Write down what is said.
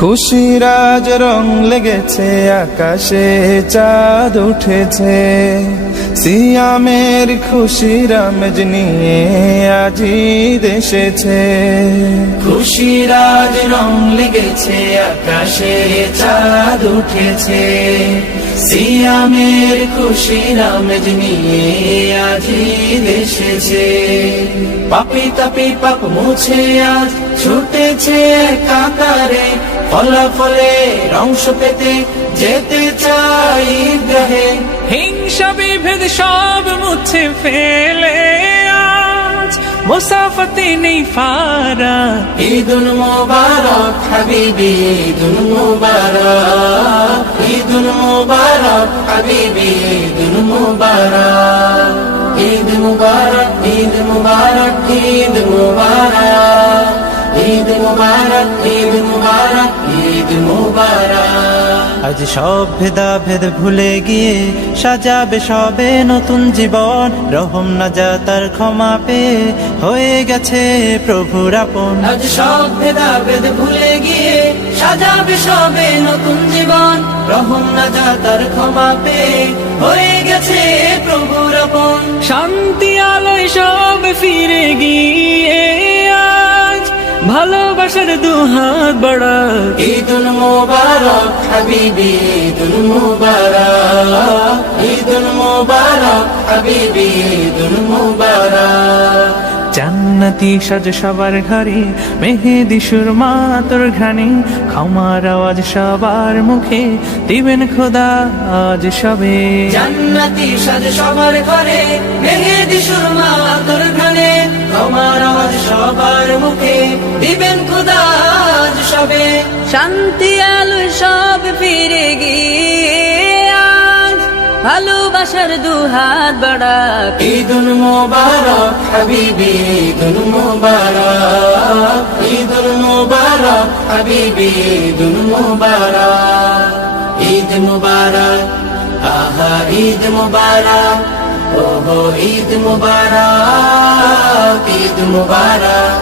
খুশির আজ রং লেগেছে, আকাশে চাঁদ উঠেছে, সিয়ামের খুশির আমেজ নিয়ে আজি দেশেছে। খুশির আজ রং লেগেছে, আকাশে চাঁদ উঠেছে, সিয়ামের খুশির আমেজ নিয়ে আজি দেশেছে। পাপি তাপি পাপ মুছে আজ ছুটেছে কাতারে, ফলাফলে অংশ পেতে যেতে চাই গ্রহে। হিংসা বিভেদ সব মুছে ফেলে আজ মুসাফাতে নেই ফারা। ঈদুল মুবারক হাবিবি, ঈদুল মুবারক, ঈদুল মুবারক হাবিবি, ঈদুল মুবারক, ঈদ মুবারক, ঈদ মুবারক, ঈদ মুবারক, ঈদ মুবারক, ঈদ মুবারক, ঈদ মুবারক। আজ সব ভেদাভেদ ভুলে গিয়ে সাজাবে সবে নতুন জীবন, রহম নাজাতার ক্ষমা পেয়ে হয়ে গেছে প্রভুর আপন। আজ সব ভেদাভেদ ভুলে গিয়ে সাজাবে সবে নতুন জীবন, রহম নাজাতার ক্ষমা পেয়ে হয়ে গেছে প্রভুর আপন। শান্তি আলোয় সব ফিরে গিয়ে আজ ভালোবাসার দুহাত বাড়াক। ঈদুল মুবারক হাবিবি, ঈদুল মুবারক, ঈদুল মুবারক হাবিবি, ঈদুল মুবারক। জান্নাতি সাজ সবার ঘরে, মেহেদি সুরমা তোর ঘ্রাণে, ক্ষমার আওয়াজ সবার মুখে দিবেন খোদা আজ সবে। জান্নাতি সাজ সবার ঘরে, মেহেদি সুরমা তোর ঘ্রাণে, ক্ষমার আওয়াজ সবার মুখে দিবেন খোদা আজ সবে। শান্তি আলোয় সব ফিরে গিয়ে আজ ভালোবাসার দুহাত বাড়াক। ঈদুল মুবারক হাবিবি, ঈদুল মুবারক, ঈদুল মুবারক হাবিবি, ঈদুল মুবারক, ঈদ মুবারক, আহা ঈদ মুবারক, ওহো ঈদ মুবারক, ঈদ মুবারক।